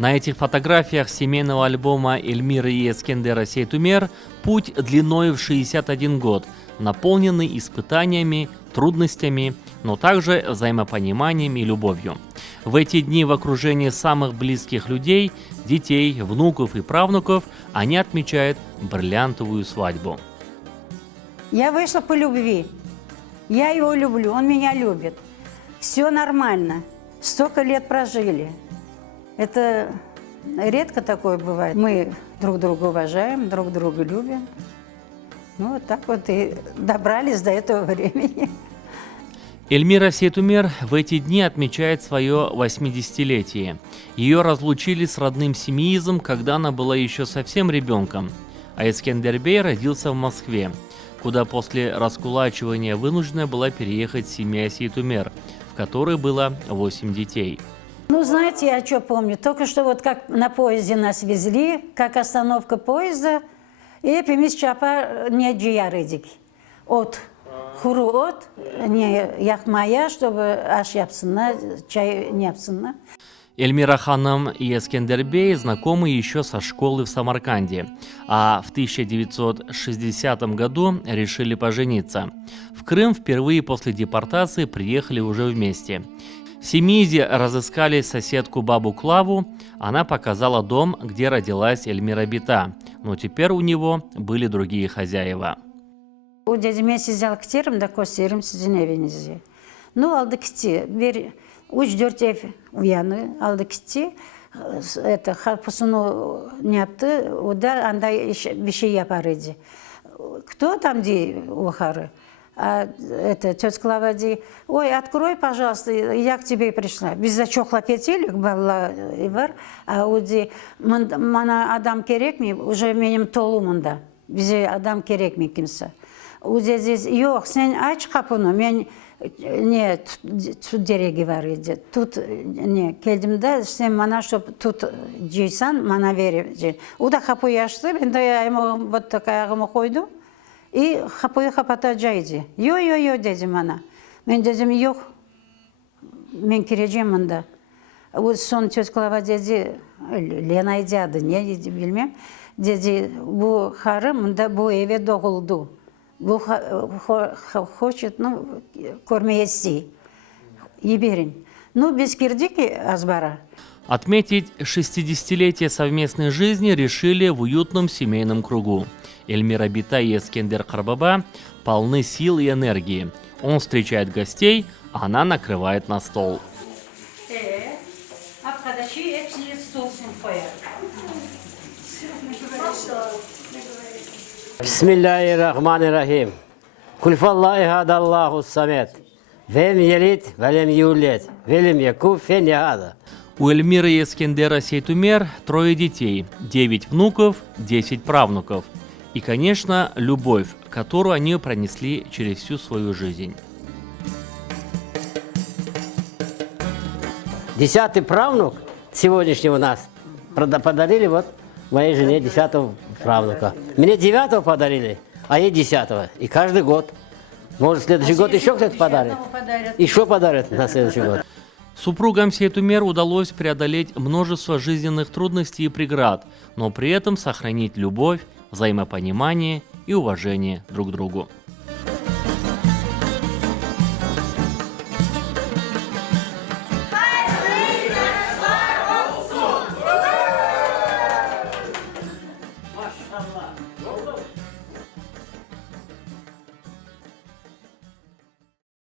На этих фотографиях семейного альбома Эльмиры и Эскендера Сейтумер путь длиной в 61 год, наполненный испытаниями, трудностями, но также взаимопониманием и любовью. В эти дни в окружении самых близких людей, детей, внуков и правнуков, они отмечают бриллиантовую свадьбу. Я вышла по любви. Я его люблю, он меня любит. Все нормально. Столько лет прожили. Это редко такое бывает. Мы друг друга уважаем, друг друга любим. Ну, вот так вот и добрались до этого времени. Эльмира Сейтумер в эти дни отмечает свое 80-летие. Ее разлучили с родным семьизм, когда она была еще совсем ребенком. А Эскендербей родился в Москве, куда после раскулачивания вынуждена была переехать семья Сейтумер, в которой было 8 детей. Ну, знаете, я что помню? Только что вот как на поезде нас везли, как остановка поезда, и пемис чапа не джиярыдик. От хуру от, не яхмая, чтобы аш япсына, чай не япсына. Эльмира ханым и Эскендербей знакомы еще со школы в Самарканде, а в 1960 году решили пожениться. В Крым впервые после депортации приехали уже вместе. В Семизе разыскали соседку бабу Клаву, она показала дом, где родилась Эльмира Бита, но теперь у него были другие хозяева. У дяди Месси взял ктерим, да костерим сидине венезе. Ну, алды кти, бер уч дёртев уяны, алды кти, это харпусуну не апты, удар андай вещи япарыди. Кто там ди ухары? А это тетя Клава ди, ой, открой, пожалуйста, я к тебе пришла. Bizde çok laf etiyorduk vallahi var. O di, bana adam gerek mi? Уже benim tolumunda. Bize adam gerek mi kimse? O dedi, yok sen aç kapını. Ben ne tut deregi var idi. Tut ne geldiğimde sen bana şu tut ceysan bana vereceksin. O da kapıyı açtı. Ben de ayağımı ayağımı koydum. И kapıyı kapatacaktı. Yo dedim bana. Ben dedim yok. Ben gireceğim bunda. O son tez Klava dedi, Lena'ydı adı, ne dedi bilmem. Dedi bu karım da bu eve doğuldu. Bu хочет, ну, кормести. Еберин. Ну, без кирдики азбара. Отметить 60-летие совместной жизни решили в уютном семейном кругу. Эльмира Бита и Эскендер Карбаба полны сил и энергии. Он встречает гостей, а она накрывает на стол. Bismillahirrahmanirrahim. Kulfallahu ehadallahu samet. Vem yelit velem yulet. Velem yakuf fen yahada. У Эльмиры и Эскендера Сейтумер 3 детей, 9 внуков, 10 правнуков. И, конечно, любовь, которую они пронесли через всю свою жизнь. 10-й правнук сегодняшнего нас подарили вот моей жене 10-го правнука. Мне 9-го подарили, а ей 10-го. И каждый год. Может, в следующий год еще кто-то подарит. Еще подарят на следующий год. Супругам Сейтумер удалось преодолеть множество жизненных трудностей и преград, но при этом сохранить любовь, взаимопонимание и уважение друг к другу.